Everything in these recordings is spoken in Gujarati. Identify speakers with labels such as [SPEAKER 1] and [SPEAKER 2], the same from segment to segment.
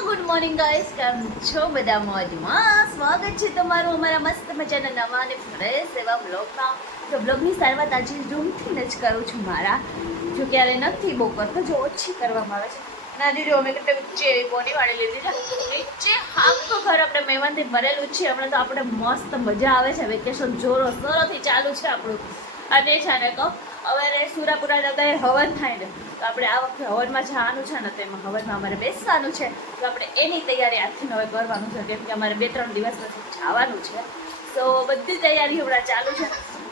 [SPEAKER 1] Good morning guys. કેમ છો બધા? મોજમાં સ્વાગત છે તમારું અમારા મસ્ત મજાના નવા અને ફ્રેશ એવા બ્લોગમાં. તો બ્લોગની શરૂઆત આજે રૂમથી જ કરું છું મારા. જો ક્યારે નથી બહુ કરતો જો ઓછી કરવામાં આવે છે. ના, દીદી, અમે કેટલે ઊંચે બોડી વાળી લીધી છે. નીચે આખું ઘર આપણે મહેમાનથી ભરેલું છે. હમણાં તો આપણે મસ્ત મજા આવે છે. વેકેશન જોરો સરોથી ચાલુ છે આપણું. અને છે ને કહું હવે સુરાપુરા દાદાએ હવન થાય ને, તો આપણે આ વખતે હવનમાં જવાનું છે ને, તો એમાં હવનમાં અમારે બેસવાનું છે. તો આપણે એની તૈયારી આજથી હવે કરવાનું છે, કેમ કે અમારે બે ત્રણ દિવસ પછી જવાનું છે. તો બધી તૈયારી હમણાં ચાલુ છે.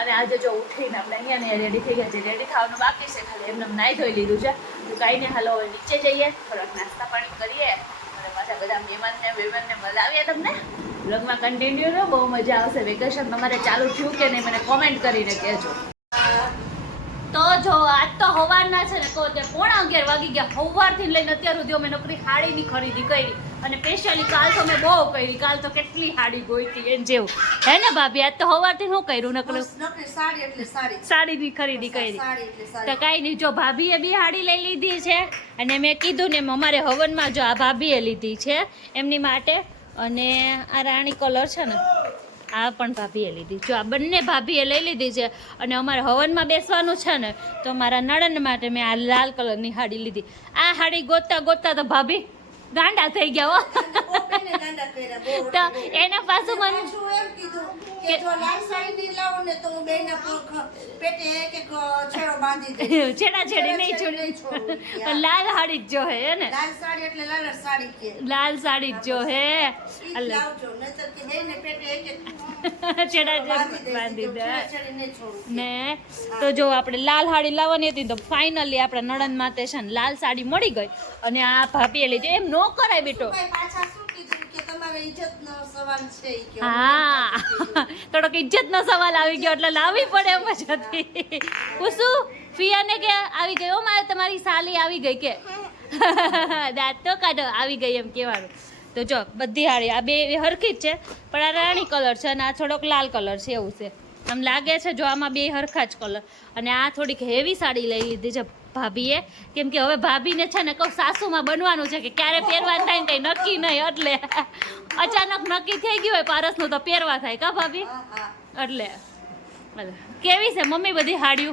[SPEAKER 1] અને આજે જો ઉઠીને આપણે અહીંયા ને રેડી થઈ ગયા છે. રેડી થવાનું બાકી છે, ખાલી એમને નાહી ધોઈ લીધું છે. તો કાંઈ નહીં, હાલો હવે નીચે જઈએ, થોડાક નાસ્તા પાણી કરીએ. અને પાછા બધા મહેમાનને મહેમાનને મજા તમને. બ્લોગમાં કન્ટિન્યુ રહો બહુ મજા આવશે. વેકેશન તમારે ચાલુ થયું કે નહીં, મને કોમેન્ટ કરીને કહેજો. જો આજ તો હવારના છે ને કહો તે પોણા અગિયાર વાગી ગયા. સવારથી લઈને અત્યાર સુધી અમે નોકરી હાડીની ખરીદી કરી. અને સ્પેશિયલી કાલ તો મેં બહુ કરી. કાલ તો કેટલી હાડી ગોઈતી એમ જેવું. હે ને ભાભી આજ તો સવારથી શું કર્યું નકરું?
[SPEAKER 2] સાડી એટલે સાડી.
[SPEAKER 1] સાડીની ખરીદી કરી. તો કાંઈ નહીં જો ભાભીએ બી હાડી લઈ લીધી છે. અને મેં કીધું ને એમ અમારે હવનમાં જો આ ભાભીએ લીધી છે એમની માટે. અને આ રાણી કલર છે ને આ પણ ભાભીએ લીધી. જો આ બંને ભાભીએ લઈ લીધી છે અને અમારે હવનમાં બેસવાનું છે ને, તો મારા નણંદ માટે મેં આ લાલ કલરની હાડી લીધી. આ હાડી ગોતતા ગોતતા તો ભાભી ગાંડા થઈ ગયા હો.
[SPEAKER 2] બેને
[SPEAKER 1] તો. એના પાછું મને
[SPEAKER 2] શું એમ કીધું કે જો લાલ સાડી ની લાવો ને તો હું બેયના પૂંખ પેટે એક એક છેડો બાંધી દઉં
[SPEAKER 1] છેડા છેડી નહીં
[SPEAKER 2] છેડા
[SPEAKER 1] લાલ સાડી જ જો હે ને?
[SPEAKER 2] લાલ સાડી એટલે લાલ સાડી કે.
[SPEAKER 1] લાલ સાડી જ જો હે
[SPEAKER 2] લાવજો નહીતર કે બેયને પેટે એક એક
[SPEAKER 1] છેડા
[SPEAKER 2] બાંધી
[SPEAKER 1] દે. ને? તો જો આપણે લાલ સાડી લાવવાની હતી તો ફાઇનલી આપણા નણંદ માતે છે ને લાલ સાડી મળી ગઈ. અને આ ભાભીએ લીધી. એમ નો કરાય બેટો.
[SPEAKER 2] પાછા
[SPEAKER 1] હા. થોડોક ઇજ્જતનો સવાલ આવી ગયો એટલે લાવવી પડે એમ જ હતી. કુસુ ફિયાને કે આવી ગઈ? ઓ મારે તમારી સાલી આવી ગઈ કે? દાંત તો કાઢો આવી ગઈ એમ કહેવાનું. તો જો બધી હારી આ બે હરખી જ છે પણ આ રાણી કલર છે અને આ થોડોક લાલ કલર છે એવું છે. આમ લાગે છે જો આમાં બે હરખા જ કલર. અને આ થોડીક હેવી સાડી લઈ લીધી છે. ભાભીએ. કેમ કે હવે ભાભીને છે ને કહું સાસુમાં બનવાનું છે કે ક્યારે પહેરવા થાય ને કંઈ નક્કી નહીં એટલે. અચાનક નક્કી થઈ ગયું હોય પારસનું તો પહેરવા થાય કા ભાભી? એટલે. કેવી છે મમ્મી બધી હાડીઓ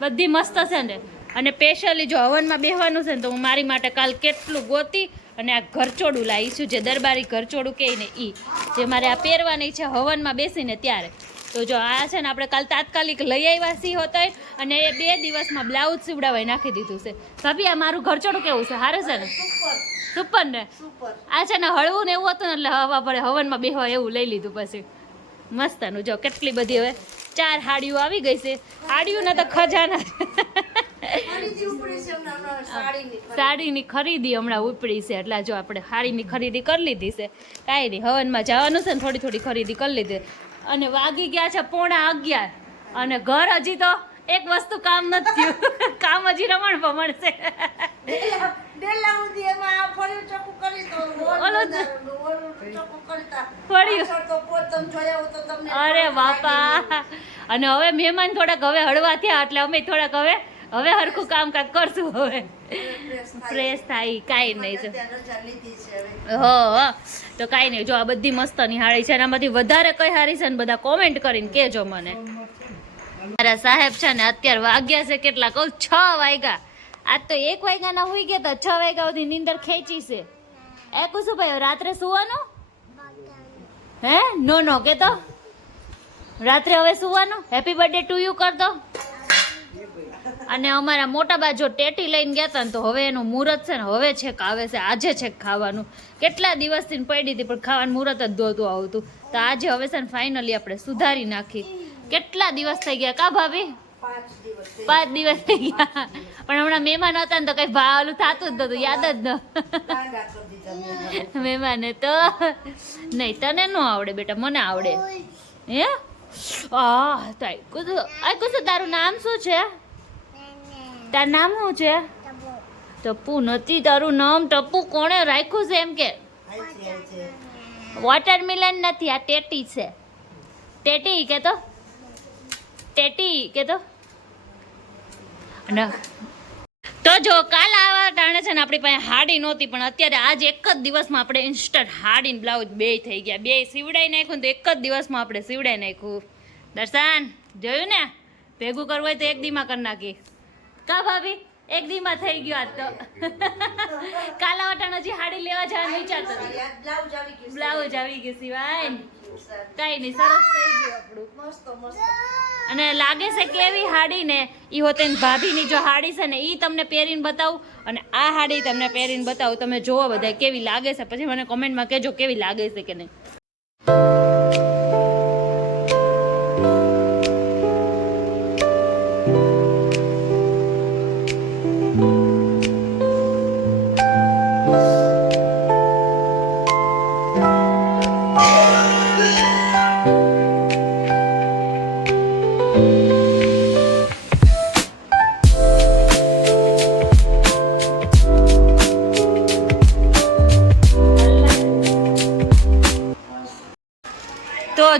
[SPEAKER 1] બધી મસ્ત છે ને. અને સ્પેશિયલી જો હવનમાં બેહવાનું છે ને તો હું મારી માટે કાલ કેટલું ગોતી અને આ ઘરચોડું લાવીશું જે દરબારી ઘરચોડું કહે ને એ જે મારે આ પહેરવાની છે હવનમાં બેસીને ત્યારે. તો જો આ છે ને આપણે કાલ તાત્કાલિક લઈ આવ્યા સી હોતા અને એ બે દિવસમાં બ્લાઉઝ સીવડાવાઈ નાખી દીધું છે. ભાભી આ મારું ઘરચોડું કેવું છે? હારે છે ને?
[SPEAKER 2] સુપર.
[SPEAKER 1] ને? આ છે ને હળવું ને એવું હતું ને એટલે હવા પડે. હવનમાં બેહવા એવું લઈ લીધું પછી. મસ્તનું. જો કેટલી બધી હવે ચાર હાડીઓ આવી ગઈ છે. હાડીઓના તો ખજાના
[SPEAKER 2] સાડીની
[SPEAKER 1] ખરીદી. હમણાં ઉપડી છે. એટલે જો આપણે સાડીની ખરીદી કરી લીધી છે. કાંઈ નહીં. હવનમાં જવાનું છે ને થોડી થોડી ખરીદી કરી લીધી. અને વાગી ગયા છે પોણા અગિયાર. અને ઘર હજી તો એક વસ્તુ કામ નથી થયું. કામ હજી રમણ ભમણ છે. અરે બાપા. અને હવે મહેમાન થોડાક હવે હળવા થયા એટલે અમે થોડાક હવે હવે હરખું કામકાજ કરશું હવે. ફ્રેશ થાય. કાંઈ નહીં. હો હો. તો કાંઈ નહીં જો આ બધી મસ્ત નિહાળી છે એનામાંથી વધારે કઈ હારી છે ને બધા કોમેન્ટ કરીને કહેજો મને. મારા સાહેબ છે ને અત્યારે વાગ્યા છે કેટલા કહું છ વાગ્યા. આજ તો એક વાગ્યાના હોઈ ગયા તો છ વાગ્યા સુધી નીંદર ખેંચી છે. એ કુસુભાઈ રાત્રે સુવાનું? હે? નો નો કે તો રાત્રે હવે સુવાનું? હેપી બર્થડે ટુ યુ કર દો. અને અમારા મોટા બા જો ટેટી લઈને ગયા હતા ને તો હવે એનું મુહૂર્ત છે ને હવે છેક આવે છે આજે છેક ખાવાનું. કેટલા દિવસથી પડી હતી પણ ખાવાનું મુહૂર્ત જ ધોતું આવતું. તો આજે હવે છે ને ફાઇનલી આપણે સુધારી નાખી. કેટલા દિવસ થઈ ગયા? કા ભાભી?
[SPEAKER 2] પાંચ દિવસ થઈ
[SPEAKER 1] ગયા. પણ હમણાં મહેમાન હતા ને તો કઈ ભાવલું થતું જ નતું યાદ જ ન. મહેમાને તો. નહીં તને ન આવડે બેટા મને આવડે. હે? આ કુસુ આ તારું નામ શું છે? તારું નામ શું છે? ટપ્પુ નથી તારું નામ. ટપ્પુ કોણે રાખ્યું છે એમ કે? વોટરમિલન નથી, આ ટેટી છે. ટેટી કે તો ટેટી કે તો તો જો કાલ આવા ટાણે છે ને આપણી પાસે હાડી નહોતી, પણ અત્યારે આજ એક જ દિવસમાં આપણે ઇન્સ્ટન્ટ હાડી બ્લાઉઝ બે થઈ ગયા. બે સીવડાઈ નાખ્યું તો એક જ દિવસમાં આપણે સીવડાઈ નાખ્યું. દર્શન, જોયું ને? ભેગું કરવું હોય તો એક દીમાં કરી નાખી. કા ભાભી એક દીમાં થઈ ગયો આજ તો. કાલા વટાણો હજી હાડી લેવા જવાનું વિચારતો
[SPEAKER 2] બ્લાઉઝ આવી ગયું
[SPEAKER 1] બ્લાઉઝ આવી ગયું સિવાય કઈ નહીં સરસ થઈ ગયું આપણું.
[SPEAKER 2] મસ્ત મસ્ત.
[SPEAKER 1] અને લાગે છે કેવી હાડી ને ઈ હોતે ને ભાભીની જો હાડી છે ને ઈ તમને પહેરીને બતાવું. અને આ હાડી તમને પહેરીને બતાવું. તમે જોવો બધા કેવી લાગે છે. પછી મને કોમેન્ટમાં કહેજો કેવી લાગે છે કે નહીં.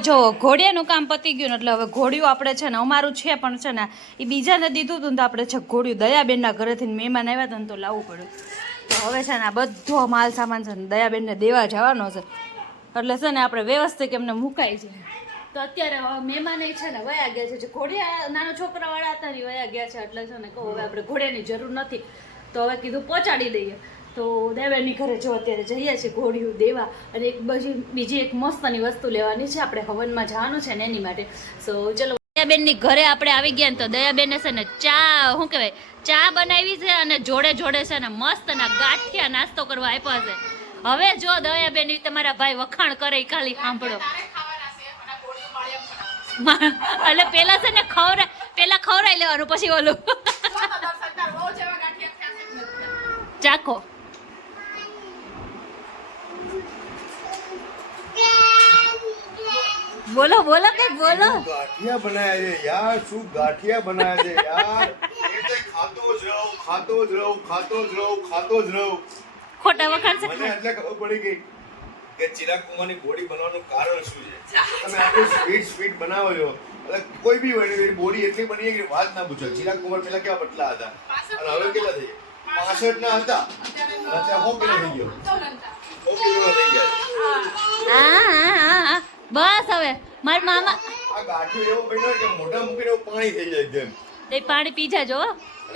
[SPEAKER 1] જો ઘોડિયાનું કામ પતી ગયું એટલે હવે ઘોડિયું આપણે છે ને અમારું છે પણ છે ને એ બીજાને દીધું હતું તો આપણે છે ઘોડિયું દયાબેનના ઘરેથી મહેમાન આવ્યા હતા ને તો લાવવું પડ્યું. તો હવે છે ને આ બધો માલ સામાન છે ને દયાબેનને દેવા જવાનો છે. એટલે છે ને આપણે વ્યવસ્થિત એમને મુકાય છે તો અત્યારે મહેમાન છે ને વયા ગયા છે. જે ઘોડિયા નાના છોકરાવાળા હતા ને વયા ગયા છે. એટલે છે ને કહું હવે આપણે ઘોડિયાની જરૂર નથી. તો હવે કીધું પહોંચાડી દઈએ. તો દેવેની ઘરે જો અત્યારે જઈએ છીએ ઘોડિયું દેવા અને એક બીજી બીજી એક મસ્તની વસ્તુ લેવાની છે. આપણે હવનમાં જવાનું છે ને એની માટે. સો ચલો દયાબેનની ઘરે આપણે આવી ગયા ને તો દયાબેને છે ને ચા શું કહેવાય ચા બનાવી છે અને જોડે જોડે છે ને મસ્ત ના ગાંઠિયા નાસ્તો કરવા આપ્યા છે. હવે જો દયાબેન તમારા ભાઈ વખાણ કરે ખાલી સાંભળો. એટલે પેલા છે ને ખવરા પેલા ખવરાઈ લેવાનું પછી ઓલું. ચાખો. બોલો બોલો કે બોલો.
[SPEAKER 3] ગાંઠિયા બનાયા છે યાર? શું ગાંઠિયા બનાયા છે યાર? એટલે ખાતો જ રહું ખાતો જ રહું ખાતો જ રહું ખાતો જ રહું.
[SPEAKER 1] ખોટા વખાણ છે
[SPEAKER 3] મને એટલે ખબર પડી ગઈ કે ચિરાગ કુમારની બોડી બનવાનું કારણ શું છે? તમે આટલું સ્વીટ સ્વીટ બનાવો છો. એટલે કોઈ બી એની બોડી એટલી બની કે વાત ના પૂછો. ચિરાગ કુમાર પેલા કેવા પટલા હતા? અને હવે કેટલા થઈ પાસઠ ના હતા. અત્યારે હો કેટલા થઈ ગયો? હો
[SPEAKER 1] બસ હવે. મારા મામા
[SPEAKER 3] આ ગાંઠિયો એવો બન્યો કે મોઢા મૂકીને પાણી થઈ જાય એકદમ
[SPEAKER 1] એ પાણી પી જાજો.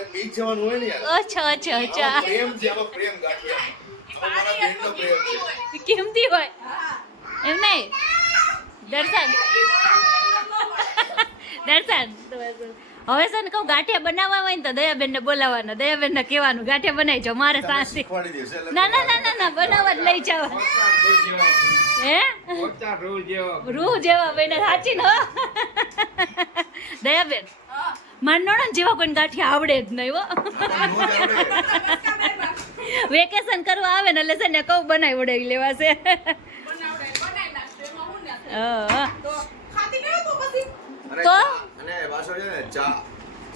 [SPEAKER 3] એટલે જવાનું હોય ને યાર.
[SPEAKER 1] અચ્છા અચ્છા અચ્છા.
[SPEAKER 3] પ્રેમ છે આમાં ગાંઠિયા.
[SPEAKER 1] હોય? એમ નહીં. દર્શન. દર્શન. હવે છે ને કહું ગાંઠિયા બનાવવા હોય ને તો દયાબેનને બોલાવવાના. દયાબેનને કહેવાનું ગાંઠિયા બનાવી જાઓ મારે સાસી. ના ના ના ના ના બનાવવા જ લઈ જાવ હે? રૂ જેવા. બેને સાચી ને દયાબેન નણંદ જેવા કોઈ ગાંઠિયા આવડે જ નહીં હો.
[SPEAKER 3] નો.
[SPEAKER 1] વેકેશન કરવા આવે ને એટલે છે ને કહું બનાવી ઉડાવી લેવા છે. હા. તો?
[SPEAKER 3] અને પાછો છે ને ચા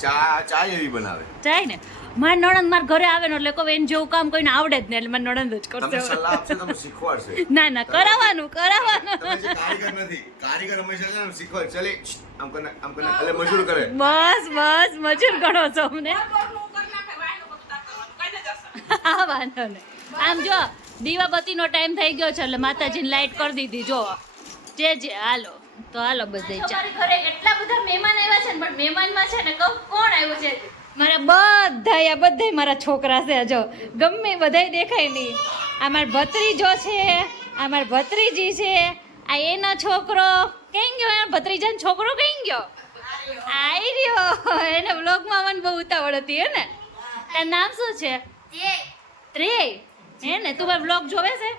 [SPEAKER 3] ચા ચા એવી બનાવે.
[SPEAKER 1] ચાય ને? માર નણંદ માર ઘરે આવે ને એટલે કહું એને જેવું કામ કોઈને આવડે જ નહીં એટલે માર નણંદ જ કરશે તમે
[SPEAKER 3] સલાહ આપશો તમે શીખવાડશે.
[SPEAKER 1] ના ના કરાવવાનું કરાવવાનું.
[SPEAKER 3] તમે જે કારીગર નથી કારીગર હંમેશા છે ને શીખવાડ. ચલે આમ કરીને આમ કરીને એટલે મજૂર કરે.
[SPEAKER 1] બસ બસ મજૂર ગણો છો અમને. હા વાંધો નહીં. આમ જો દીવાબત્તીનો ટાઈમ થઈ ગયો છે એટલે માતાજીની લાઈટ કરી દીધી. જો જે જે હાલો. તો હાલો બધે અમારી ઘરે એટલા બધા મહેમાન આવ્યા છે ને પણ મહેમાનમાં છે ને કહું કોણ આવ્યું છે? મારા બધા આ બધા મારા છોકરા છે જો ગમે બધાય દેખાય નહીં. આ મારા ભત્રીજો છે આ મારા ભત્રીજી છે આ એનો છોકરો કઈ ગયો? એનો ભત્રીજાનો છોકરો કઈ ગયો? આઈ રહ્યો. એને વ્લોગમાં મને બહુ ઉતાવળ હતી હે ને? તારું નામ શું છે? ત્રેય હે ને તું ભાઈ વ્લોગ જોવે છે?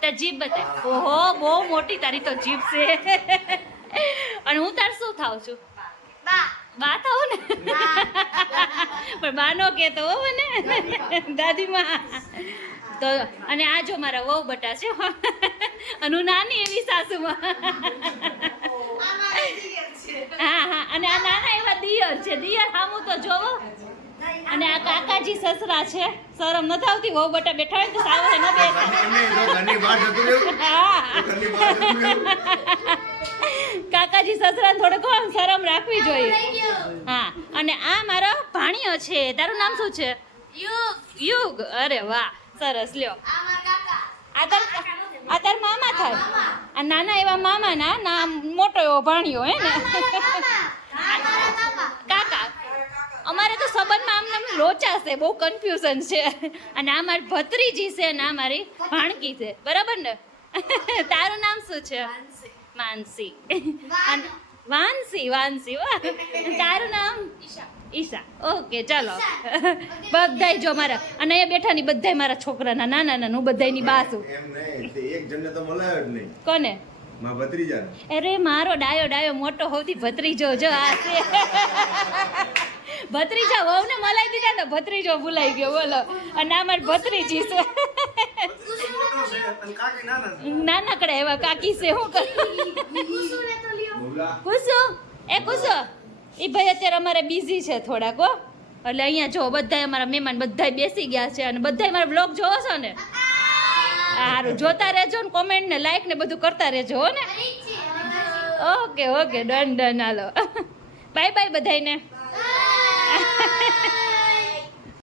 [SPEAKER 1] તે જીભ બતાય. ઓહો બહુ મોટી તારી તો જીભ છે. અને હું તાર શું થાવ છું? બા. થાવ ને? પણ બા નો કહેતો હો મને. દાદીમાં. તો અને આ જો મારા વહુ બટા છે અને હું નાની એવી સાસુમાં. હા હા અને આ નાના એવા દિયર છે. દિયર હામું તો જોવો. અને આ કાકાજી સસરા છે. શરમ નથી આવતી. વહુ બટા બેઠા હોય તો સાવ ન કાકાજી સસરા થોડોક આમ શરમ રાખવી જોઈએ. હા. અને આ મારો ભાણિયો છે. તારું નામ શું છે? યુગ. અરે વાહ. સરસ. લ્યો. આ તાર આ તાર મામા થાય. આ નાના એવા મામા ના ના મોટો એવો ભાણિયો હે ને કાકા અમારે તો સંબંધમાં આમ નામ લોચા છે બહુ કન્ફ્યુઝન છે. અને આ મારી ભત્રીજી છે ને આ મારી ભાણકી છે. બરાબર ને? તારું નામ શું છે? માનસી. અને વાનસી વાનસી વાહ તારું નામ? ઈશા. ઓકે ચાલો. બધાય જો મારા અને અહીંયા બેઠા ની બધાય મારા છોકરાના નાના નાના હું બધાયની બા છું
[SPEAKER 3] એમ નહીં એક જણને તો મળ્યો જ નહીં.
[SPEAKER 1] કોને?
[SPEAKER 3] માં ભત્રીજાને.
[SPEAKER 1] અરે મારો ડાયો ડાયો મોટો સૌથી ભત્રીજો જો આ છે. ભત્રીજા વહુને મલાઈ દીધા તો ભત્રીજો ભૂલાઈ ગયો, બોલો. અને આ મારી ભત્રીજી છે. નાનકડા એવા કાકી છે,
[SPEAKER 3] હું
[SPEAKER 1] કુસુ, એ કુસુ એ ભાઈ અત્યારે અમારે બિઝી છે થોડાક, હો. એટલે અહીંયા જો બધાય અમારા મહેમાન બધાય બેસી ગયા છે અને બધા મારા બ્લોગ જોવો છો ને? સારું. જોતા રહેજો ને કોમેન્ટ ને લાઈક ને બધું કરતા રહેજો ને? ઓકે ઓકે ડન ડન હાલો. બાય બાય બધાયને